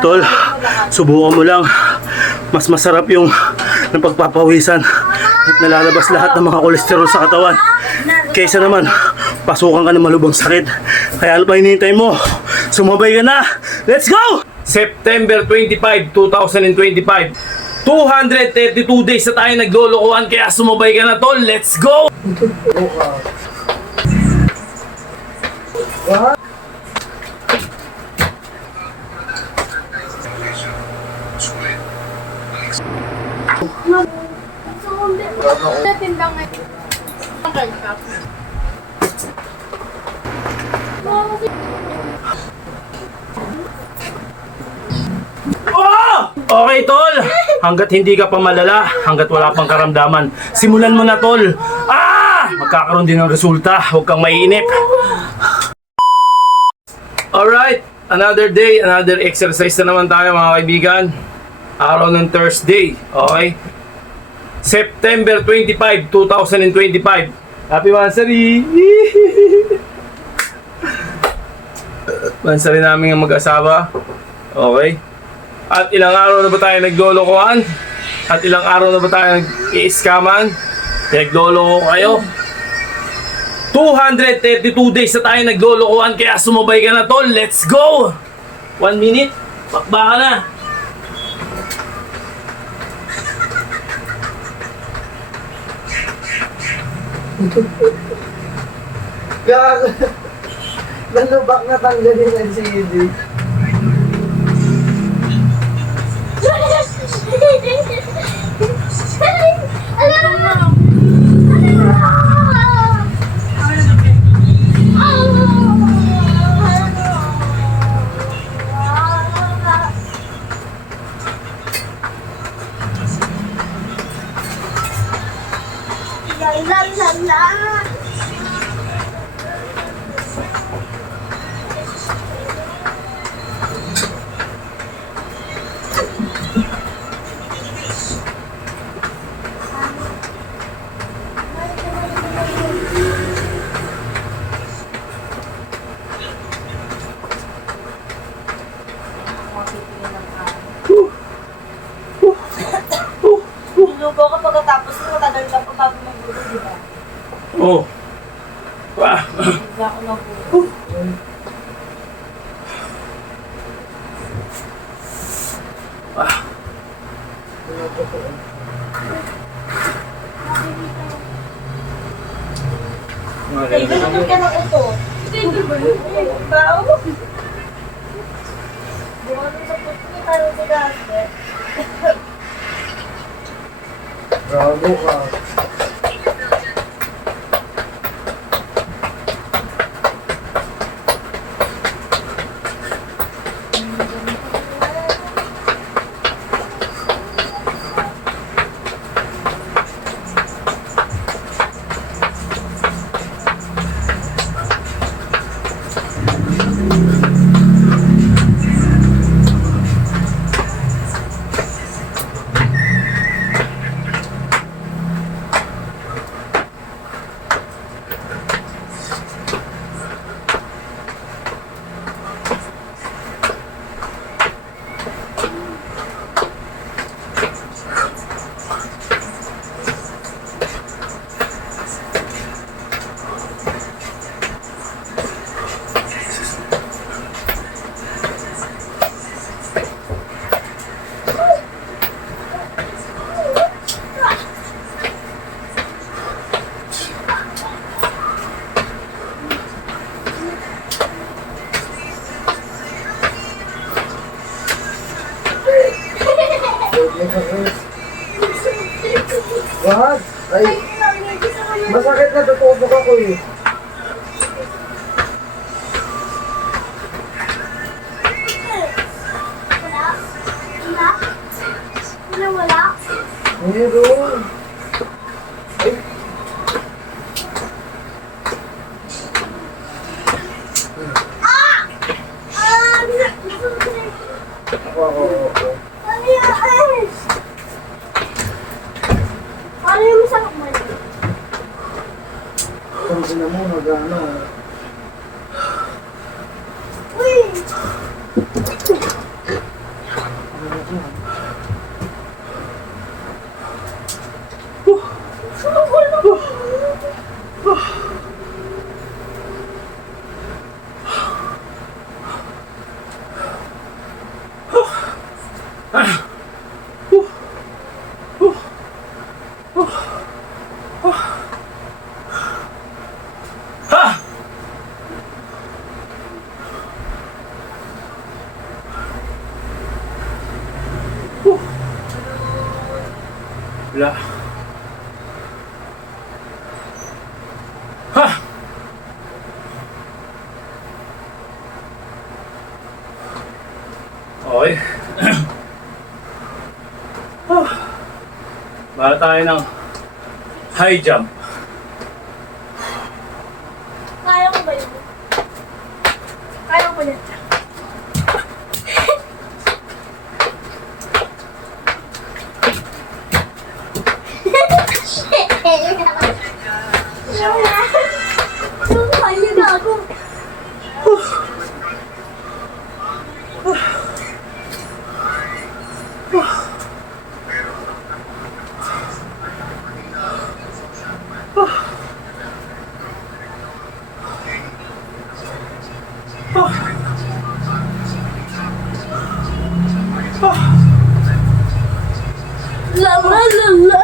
Tol, subukan mo lang. Mas masarap yung napagpapawisan at nalalabas lahat ng mga kolesterol sa katawan. Kaysa naman, pasukan ka ng malubhang sakit. Kaya ano pa hinihintay mo? Sumabay ka na! Let's go! September 25, 2025. 232 days na tayo naglolokohan, kaya sumabay ka na, tol. Let's go! Okay, tol. Hanggat hindi ka pa malala, hanggat wala pang karamdaman, simulan mo na, tol. Magkakaroon din ng resulta. Huwag kang maiinip. Alright, another day, another exercise na naman tayo, mga kaibigan. Araw ng Thursday, okay? September 25, 2025. Happy Mansari! Mansari namin ang mag-asawa. Okay? At ilang araw na ba tayo naglolokohan? At ilang araw na ba tayo nag-i-scaman? Nagloloko kayo? 232 days na tayo naglolokohan, kaya sumabay ka na, tol. Let's go! 1 minute, bakba ka na. Gago. Nalubak na tanggalin ang CD. La la la. Lugo ka pagkatapos mo, matagal ka pa bago magluto, di ba? Oh. Wah. Bigla ako magluto. Ay, gusto ka ng uto. Bao? Buwan sa puto ni parang si Gasper. Bravo ka. Wag! Ay, masakit na tutubok ako eh. Wala? Meron. Ay. Ako. Ano yung masakit mo? Kung sila mo, mag-ano. Uy! Ha! Wala. Ha! Okay. Para tayo ng high jump. Kaya ko ba yun? Kaya ko yan. Kaya na ako. La la la la.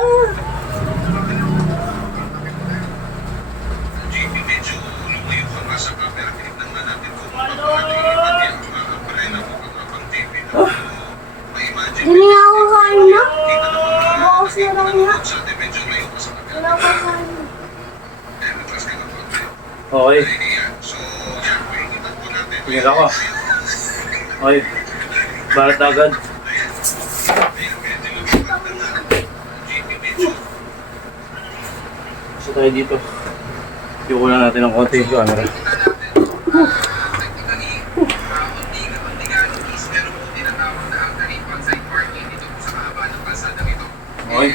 Hindi nga ako kain na. Bawas na lang nga. Wala pa kain. Okay. Tingnan ako. Okay. Barat agad. So tayo dito. Yuko lang natin ng konti yung camera. Okay.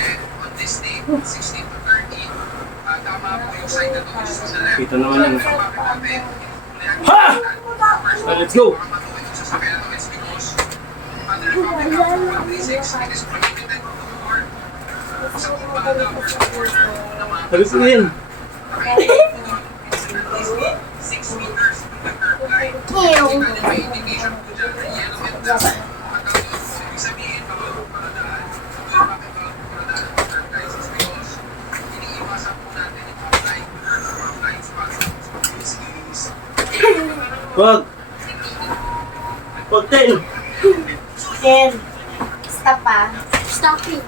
Kita naman yan. Ha! So, let's go! Sabi ko yun. Wag! Wag, Ten! Jen, stop pa. Stop it.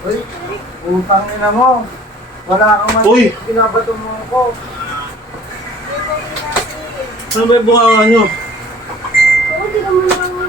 Uy, utang ina mo. Wala kang man. Uy! Binabato mo ako. Ano ba yung bunganga nyo? Oo, di ka mo lang naman.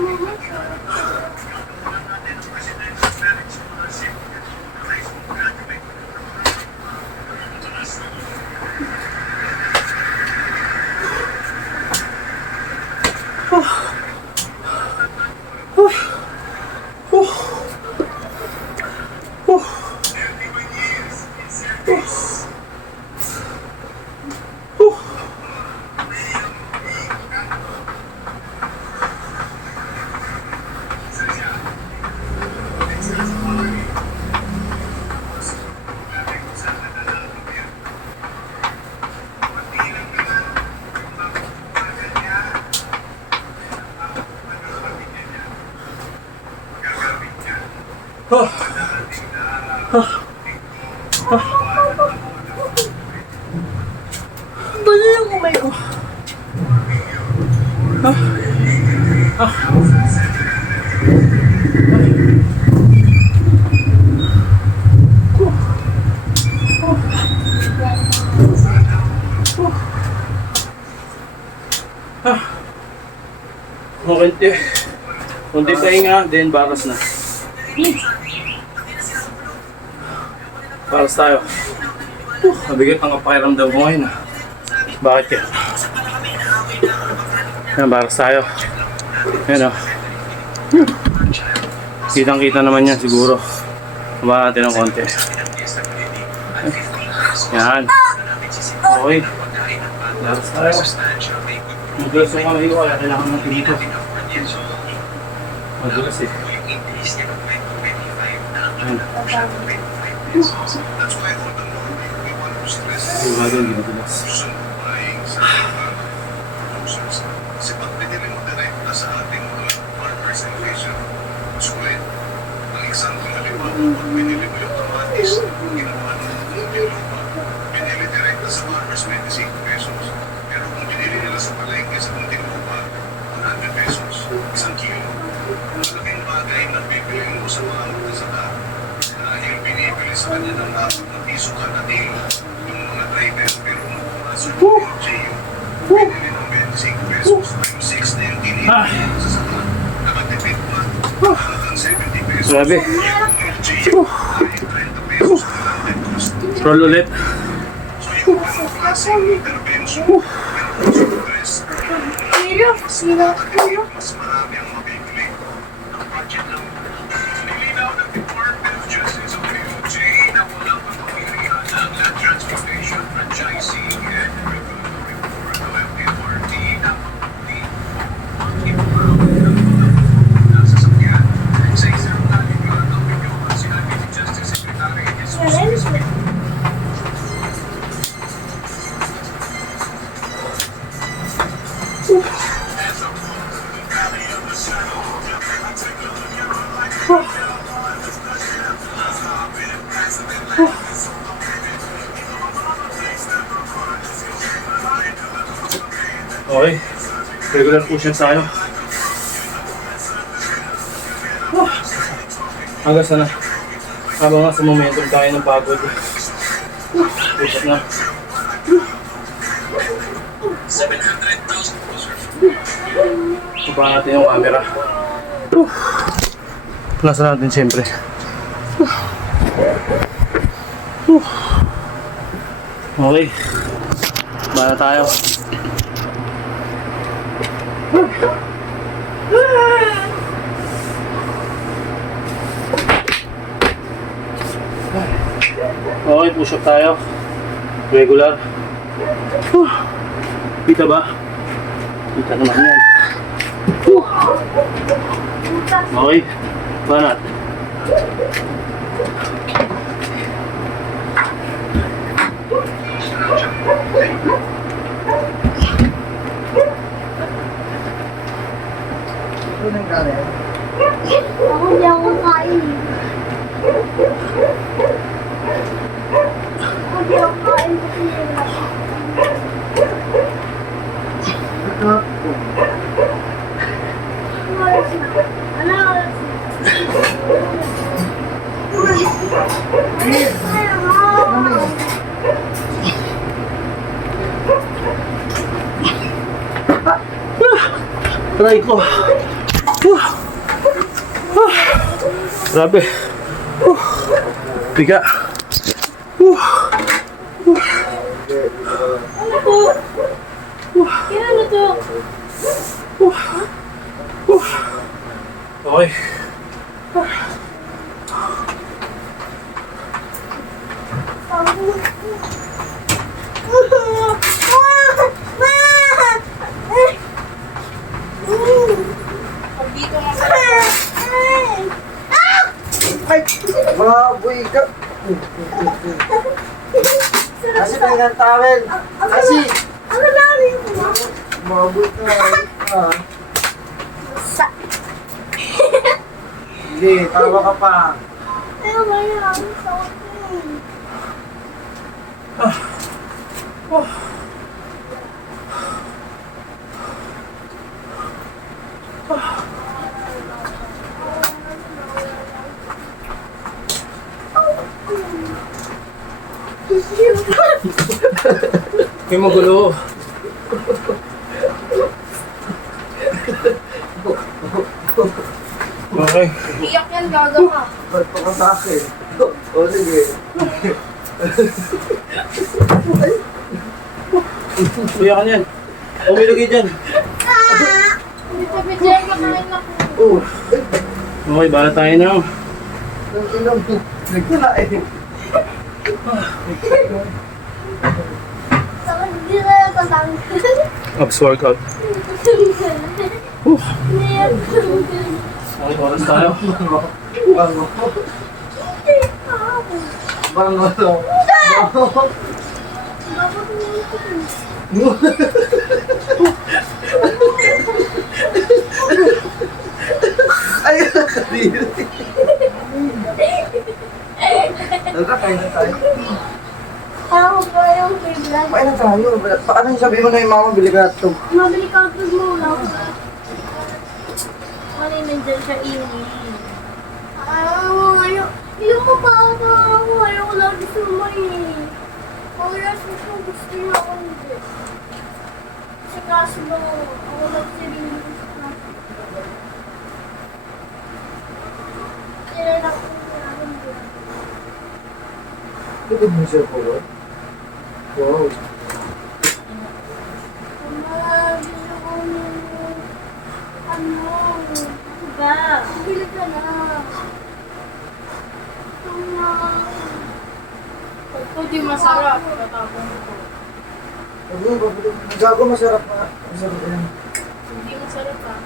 Bala lang umay ko. Kunti pahinga, then baras na. Baras tayo. Mabigat ang pakiramdam ko ngayon. Bakit kaya? Yan, baras tayo. Yan o. Kitang-kita naman yan siguro. Kumain natin ng konti. Yan. Okay. Baras tayo. Madulas yung kamay ko, kaya kailangan natin dito. Madulas eh. Yan. Yung bagay, hindi madulas. Kasi pag pinili mo direkta sa ating partners in vision, binili mo yung kamatis, ginawa ng lupa, binili direkta sa farmers 25 pesos. Pero kung binili nila sa palengke sa Muntinlupa, 100 pesos, isang kilo. Malaking bagay na bibili mo sa mga magsasaka dahil binibili sa kanya ng 4 piso kada kilo yung mga driver, pero nung pumasok yung LGU, binili ng 25 pesos times 6 na yung kinili ng magsasaka. Nakatipid pa hanggang 70 pesos. Grabe. Yung LGU, dahil 30 pesos na lang net cost. Roll ulit. So yung ganong klaseng intervention, ganong stress, mas marami ang mabibili. Ang budget lang. Nilinaw ng Department of Justice o DOJ na walang kapangyarihan ang land transportation, franchising, and regulatory board o MPRT na mabuti o mag-improve ng mga sasakyan. Sa isang nalibyan ng opinyon, sinabi ni Justice Secretary Jesus Crispin. Okay. Regular push-ups tayo. Hanggang sana. Habang nga sa momentum tayo ng pagod. Push-up na. 700,000 pesos. Baba natin yung camera. Nasa natin siyempre. Okay. Bala tayo. Okay, push up tayo. Regular. Kita ba? Kita naman yan. Okay. Banat. Ano nangyari? Ako hindi ako kain. Ako hindi ako kain kasi ano oras na? Ano oras na? Try ko. Grabe. Biga. Ano to? Kailan na to? Okay. Dito nga sa Ay! Baboy ka! Kasi pengen tawel! Kasi! ano namin mo? Baboy ka! Ah. Sa... Hindi, tawa ka pa! Ayaw ba yan? Sa akin. May magulo. Okay. Iyak yan, gaga ka. Ba't pa ka sa akin? O sige. Kuya ka niyan. Umilugin dyan. Dito, bigyan ka kain na po. Oh! Okay, bala tayo na. Ang ilang nagkain. Saka hindi na yung tatang. Abs workout. Niyan. Okay, oras tayo. Bango. Bango to. Bango. Ay, nakadiri. Talaga, kain na tayo. Parang ko pa yung bigla. Kain na tayo. Paano yung sabihin mo na yung mama, bili ka ito? Mabili ka ito mo lang. Ano yung nandyan siya ini? Ayaw. Yung mapawag ako. Ayaw ko lagi sumay. Kaya gusto niya ako hindi. Kasi kaso ba ako nagsiling na. Kaya ako hindi. Ito mo siya po, Lord. Wow. Gusto ko diba? Bili ka na. Ito di masarap. Tatapon ko. Sabi mo, gago masarap na. Masarap yan. Hindi masarap ah.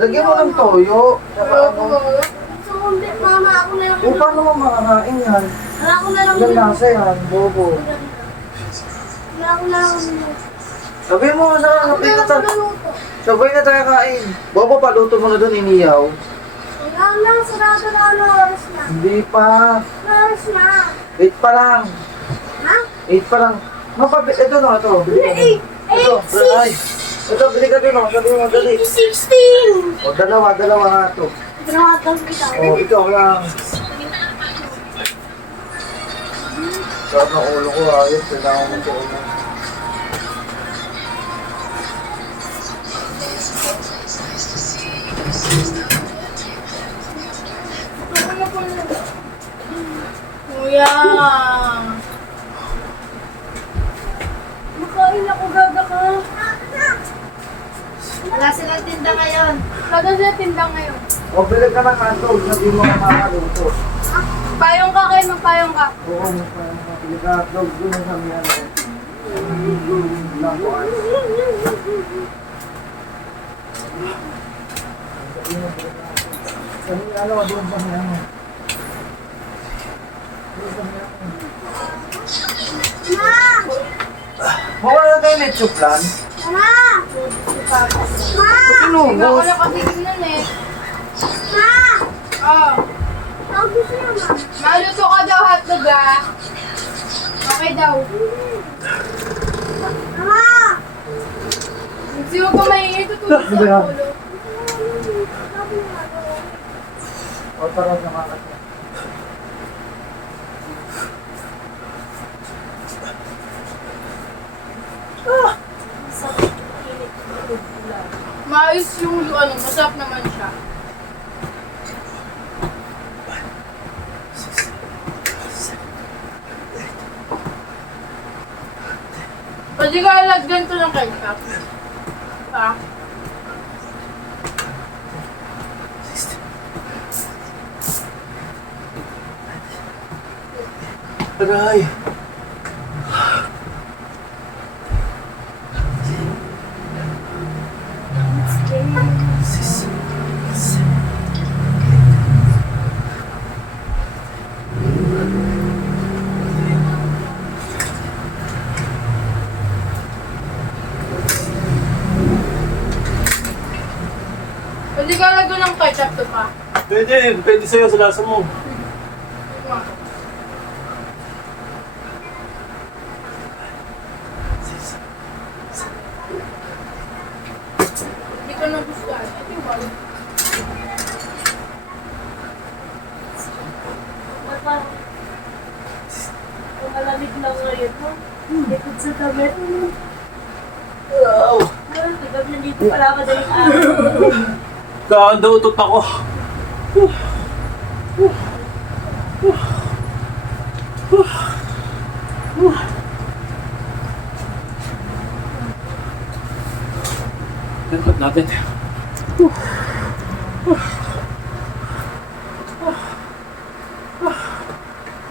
Lagyan mo ng toyo. Saka ano. Gusto ko, mama, ako na yung... O, paano mo makakain yan? Wala ko na lang Yan lasa yan, bobo. Wala ko na lang Sabi mo, Ako na sabay na lang tayo. maluto. Sabay na tayo kain. Bobo, paluto mo na doon, iniyaw. Wala na, sarado na ano, oras na. Hindi pa. Oras na. 8 pa lang. Ha? 8 pa lang. Mapabit, ito no, ito. Bili ka Eight, Ito, ay. Ito, bili ka din, no. Sabi mo, dali. 16! O, dalawa nga ito. Pinakatang kita. O, ito lang. Sarap ng ulo ko, ayos. Kailangan mo ito ulo. Kuya! Makain ako, gaga ka. Wala silang tinda ngayon. Wala sila tinda ngayon. O, bili ka ng hotdog. Sabi mo ka makaluto. Payong ka kayo, magpayong ka. Oo, bili ka hotdog. Doon ang sabi ano. Lang ko, ay. Sabi ano, doon sa may ano. Doon sa may ano. Ma! Mawala na tayo net plan. Ma! Ma! Hindi ako Inubos. nakatigil nun eh. Ma! Oh, Ang gusto niya, ma. maluto ka daw hotdog ah. Okay daw. Ma! Hindi mo pa maingay, tutulog sa Ano ba yan? ulo. Sabi niya, O, tara sa mga kasi. Maayos yung ano, masarap naman siya. Pwede ka lagyan to ng ketchup. Ah. Aray. Pwede ka lagyan ng ketchup to pa. Pwede sa'yo sa lasa mo. Hindi ko nagustuhan. Ito yung bago. Ang malamig lang ngayon, ha? Likod sa damit. Wow. Tagab na dito para madaling araw. Kakandautot ako. Dapat natin.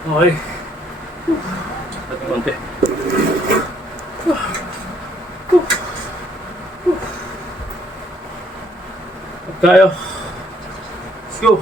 Okay. At konti. At tayo. Let's go.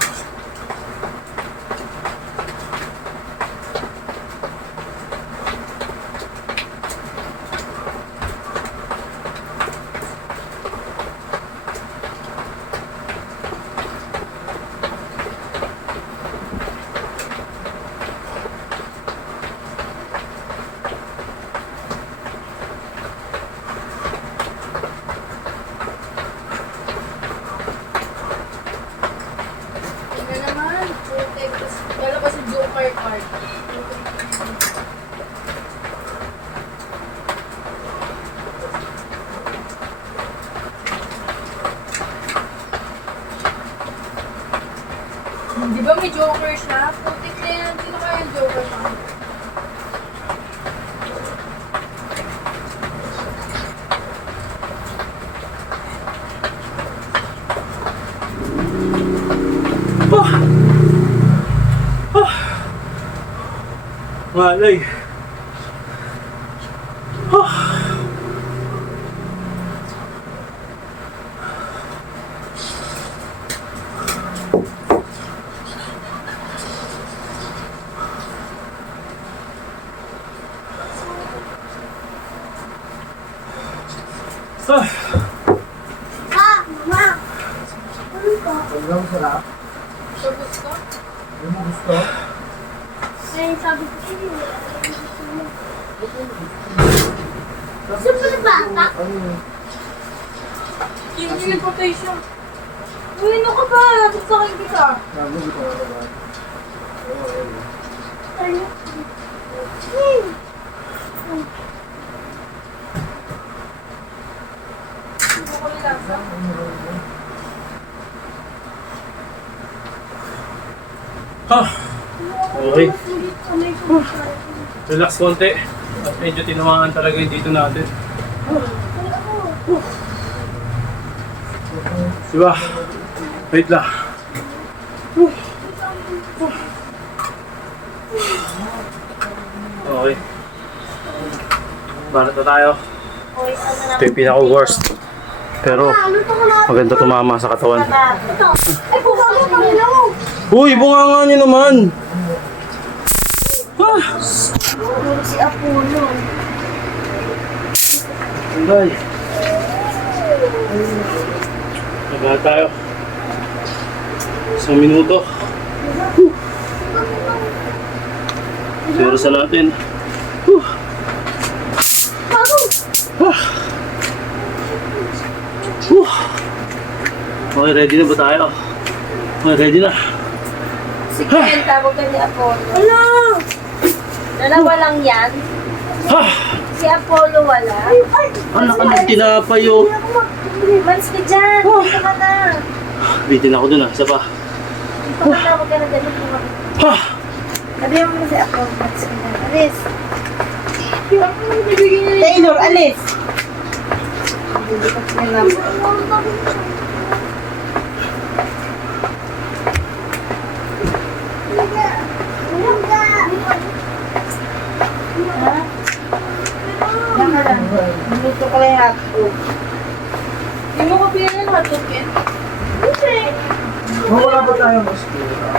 Putik, tapos lalabas yung Joker card. Di ba may Joker siya? Putik na yan. Sino kaya yung Joker siya? Malay. Ah, mama. Ano ba? Huwag lang sarap. Sa gusto? Hindi mo gusto? Eh, sabi ko sa'yo. Gusto mo na bata? Ano yun? Yung teleportation. Uy, ano ka ba? Gusto kayo kita. Sabi ko na naman. Oo. Ano? Gusto ko nilasa. Okay. Relax konti. At medyo tinamaan talaga yung dito natin. Diba? Wait lang. Okay. Barat na tayo. Ito yung pinaka-worst. Pero maganda tumama sa katawan. Ito. Ay, buka mo, Panginoon. Uy, bunga nga nyo naman! Si Apollo. Ay. Nagawa tayo. Isang minuto. Pero sa natin. Okay, ready na ba tayo? Okay, ready na. Si Ken, tawag ka ni Apollo. Ala! Dalawa lang yan. Si Apollo wala. Anak ka ng tinapay oh. Mans ka dyan. Dito ka na. Bitin ako dun ah, isa pa. Dito ka na. Huwag ka na ganun mga. Sabi mo si Apollo. Mans ka na. Alis. Taylor, alis. Hindi ka sinanap. Ha? Yan ka lang. Minuto ka lang yung hotdog. Hindi mo ko pinag ng hotdog, Ken? Hindi. Wala ba tayo mas pura?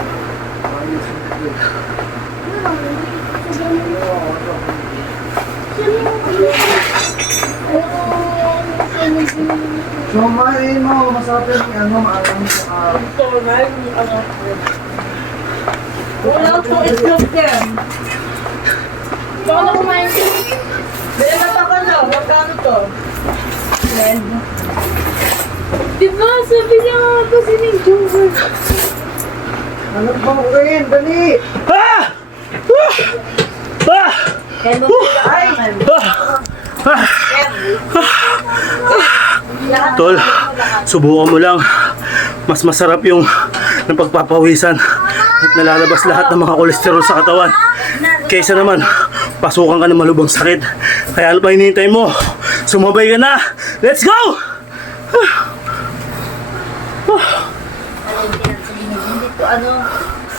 So, main mo, masarap yung ano, maalam sa Wala akong itlog din. Baka na kumain ka. Benta ka na. Magkano to? Diba? Sabi niya nga kasi ni Joker. Alam ba ko rin, dali! Ah! Ah! Kaya mo kailangan. Tol, subukan mo lang. Mas masarap yung napagpapawisan at nalalabas lahat ng mga kolesterol sa katawan. Kaysa naman, pasukan ka ng malubang sakit. Kaya ano pa hinihintay mo? Sumabay ka na! Let's go! Hindi to ano.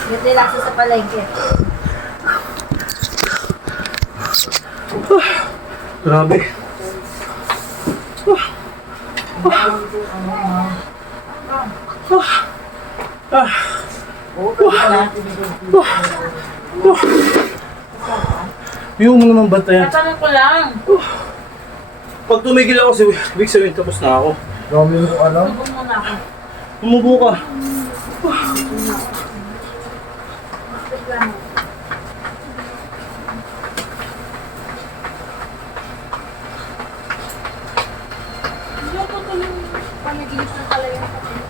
Hindi lasa sa palengke. Grabe. Yung mo naman bantayan. Tatanong ko lang. Pag tumigil ako, ibig sabihin tapos na ako. Dami mo ano? Tubong muna ako. Umubo ka. Hindi ko tuloy yung panaginip ng kalayan sa kanila.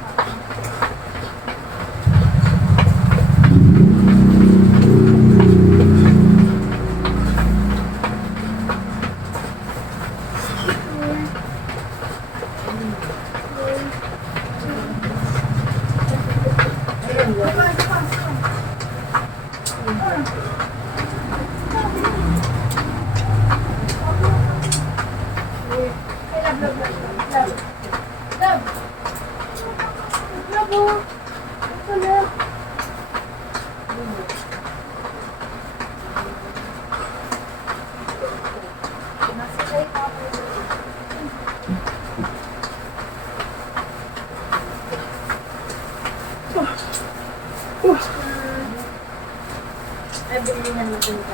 Ay, bilhin na natin ka.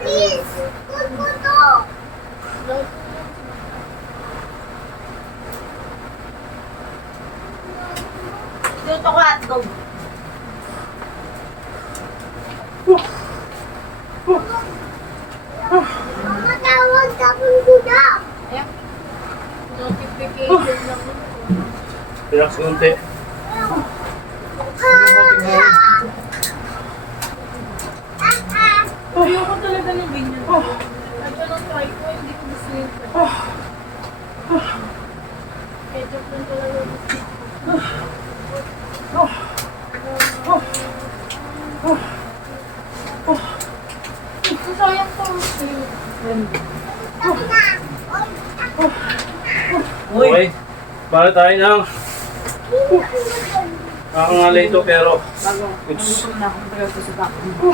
Please! Good mo to! Dito ko hotdog. Mama, tawag sa kuda! Notification lang. Relax konti. Ayoko talaga ng ganyan. Ito lang try ko, hindi ko gusto yung ketchup lang talaga gusto. Sayang to. Okay. Para tayo ng kakangalay ito pero Gusto mo na akong tagal ko sa bako.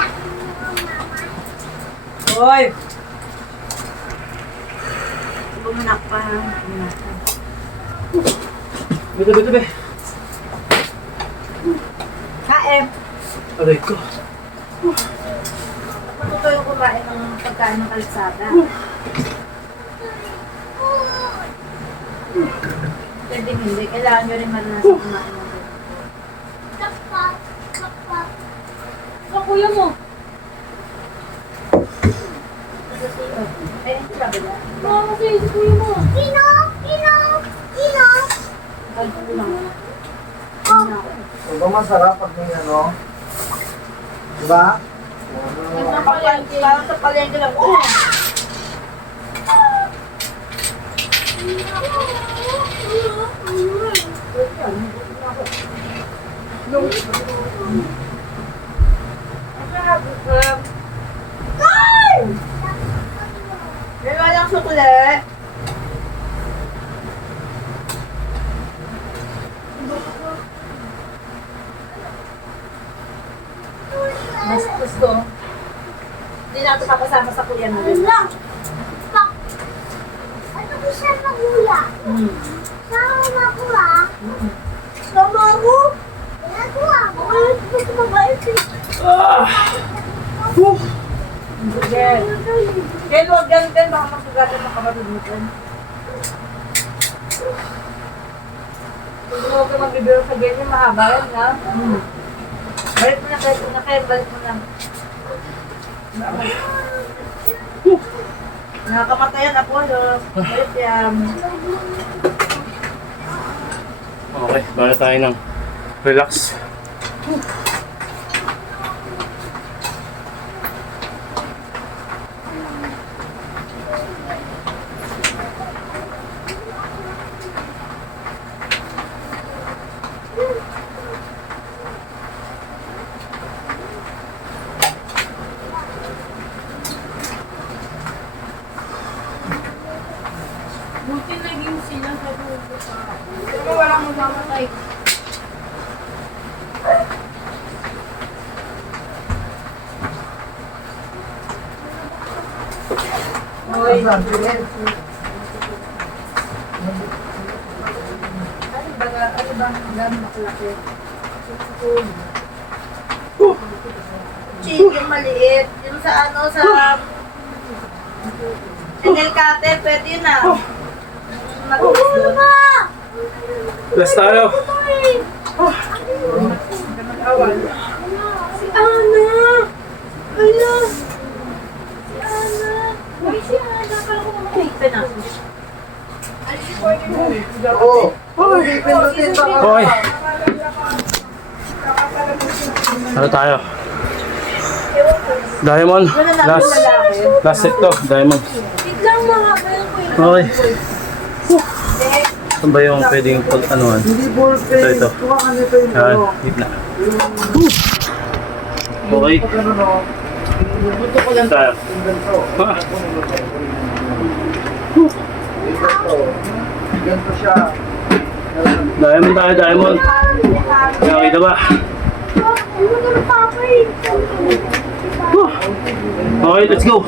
Hoy! Bumanak pa. Bito. Kaem! Aray ko. Matuto yung kumain ng pagkain ng kalsada. Pwede hindi. Kailangan nyo rin maranasan kumain ng Kakpak! Kakpak! Sa kuya mo. Ay, ang sabi na. Mama kasi si kuya mo. Kino! Kino! Kino! Kalpo lang. Diba masarap pag may ano? Diba? Parang sa palengke lang. Oh! May walang sukle. Mas gusto. Hindi na ito papasama sa kuya na rin. Wala! Pak! Ano ko siya na kuya? Sama ko ah! Sama ko? Wala ko ah! Wala ko sa babae ko. Jen. Jen, huwag ganyan. Baka masugatan ng kapatid mo dyan. Kung huwag ka magbibiro sa ganyan, mahaba yan, ha? Balik mo na, balik mo na. Nakakamatayan, Apollo. Balik yan. Okay, para tayo ng relax. Buti naging sila sa buko sa pero walang mamamatay. Hoy. Asan? Tingin. Ano ba ang gano'n makalaki? Chick, yung maliit. Yung sa ano, sa... Enel cutter, pwede yun ah. Matulis doon. Last tayo. Awal. Si Ana! Ala! Si Ana! Ay, si Ana! Kala ko naman. Ito na. Oo. Hindi pindutin ba? Okay. Ano tayo? Diamond. Last set to. Diamond. Biglang mga kayo ko yun. Okay. Saan ba yung pwedeng pag-anuhan? Hindi ball pen. Ito. Kuha ka nito yung Yan. ano. Gitna. Okay. Pag ano no, Buto ko lang tayo. yung ganito. Ha? Ganito siya. Diamond tayo, diamond. Nakakita ba? Ano na ng papa eh? Okay, let's go.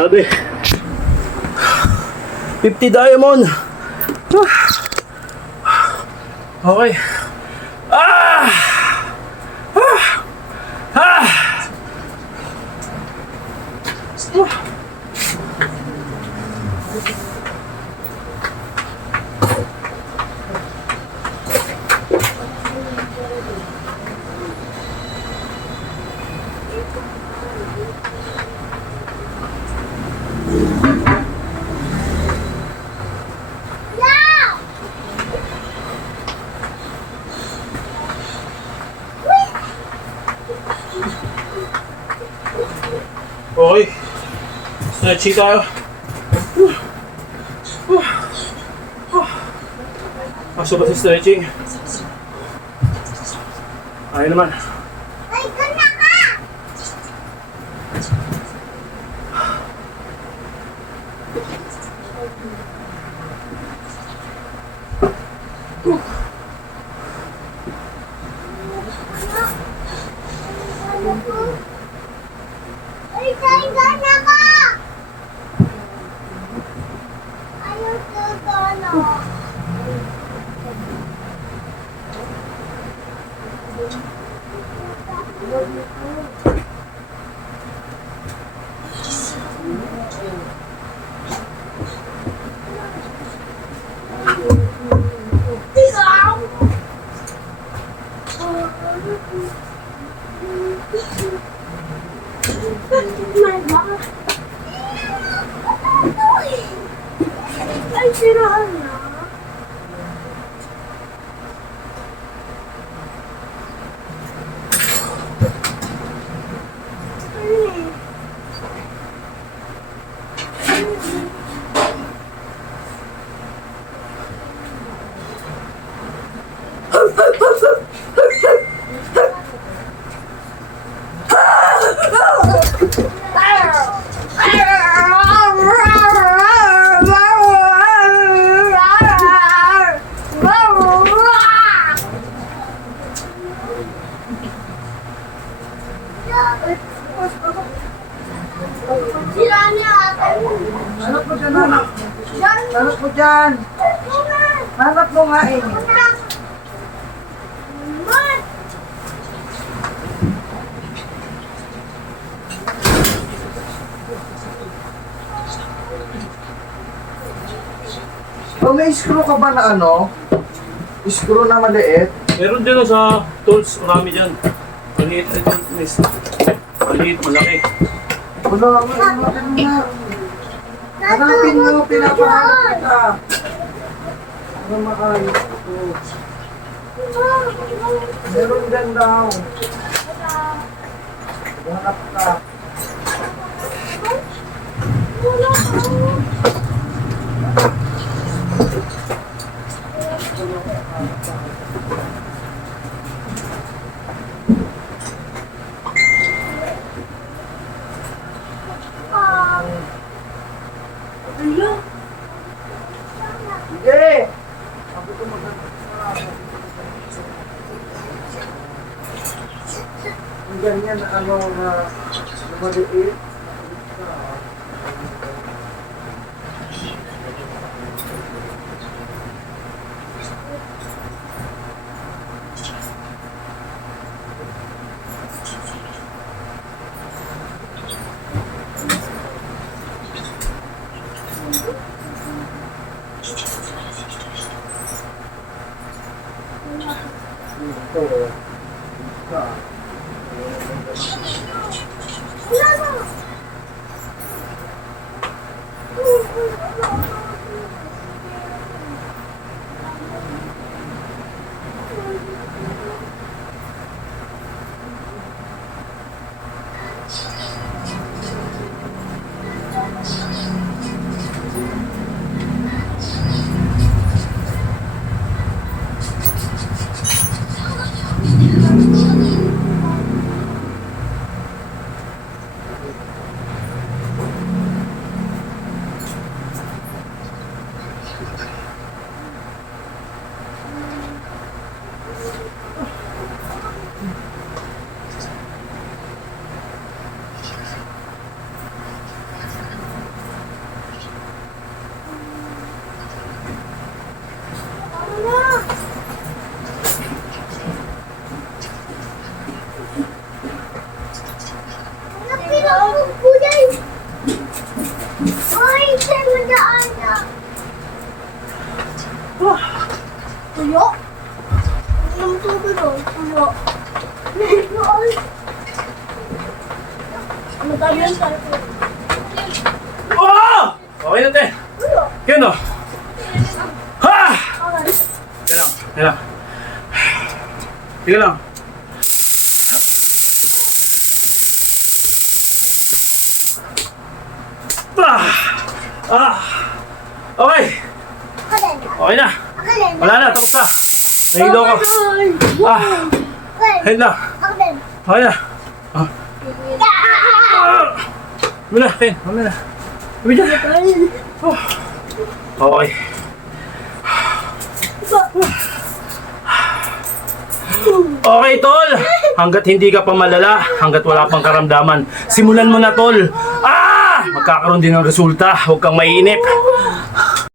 Sabi, 50 diamond. Okay. Ah! Ah! Ah! Okay. Stretching tayo. Kaso ba si stretching? Ayun naman. Ay, ganda ka! Ay, ganda ka! Ayaw ka gana. Ay, sirahan na. Sira niya ate. Hanap mo dyan, hanap. Hanap mo dyan. Hanap mo nga eh. Oh, may screw ka ba na ano? Screw na maliit? Meron dyan sa tools, marami dyan. Maliit na dyan, miss. Maliit, malaki. Wala, hanapin mo na. Hanapin mo, pinapahanap kita. Ano makahanap ko? Meron dyan daw. Hanap ka. Hindi! Sabi ko maghanap ka. Ang ganyan na ano na maliit. Tuyo? Ang tubig o, tuyo. Ano tayo yan? Oh! Okay na, te. Yan o. Ha! Yan lang, yan lang. Sige lang. Okay. Okay na. Wala na, tapos na. Nahilo ko. Ayun na. Okay na. Wala, Ken. Wala na. Wala na. Okay. Okay, tol. Hanggat hindi ka pa malala, hanggat wala pang karamdaman, simulan mo na, tol. Magkakaroon din ng resulta. Huwag kang maiinip.